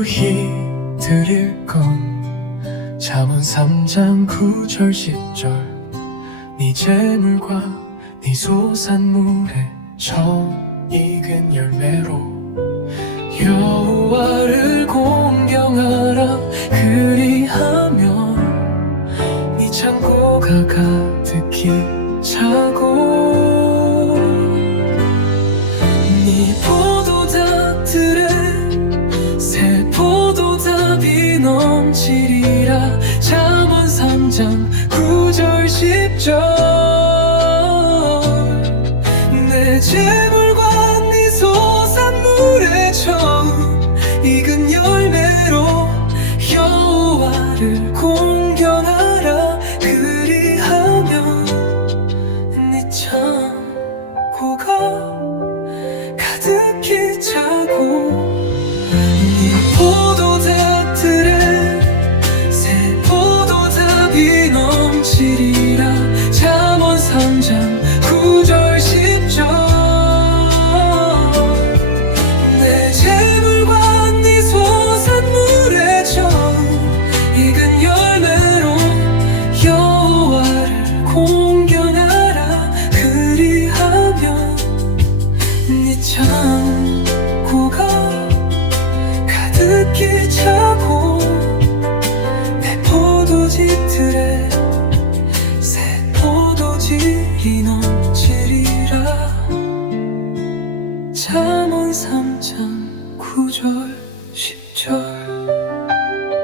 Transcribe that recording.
누이 드릴 건. 자문 3장 9절 10절. 네 재물과 네 소산물에 처익은 열매로 여호와를 공경하라. 그리하면 네 창고가 가득히 차고 네 포도밭들을 점 내 재물과 네 소산물의 점 익은 열매로 여호와를 공경하라 그리하면 네 창고가 가득히 차고 창고가 가득히 차고 내 포도지들에 새 포도즙이 넘치리라. 잠온 삼장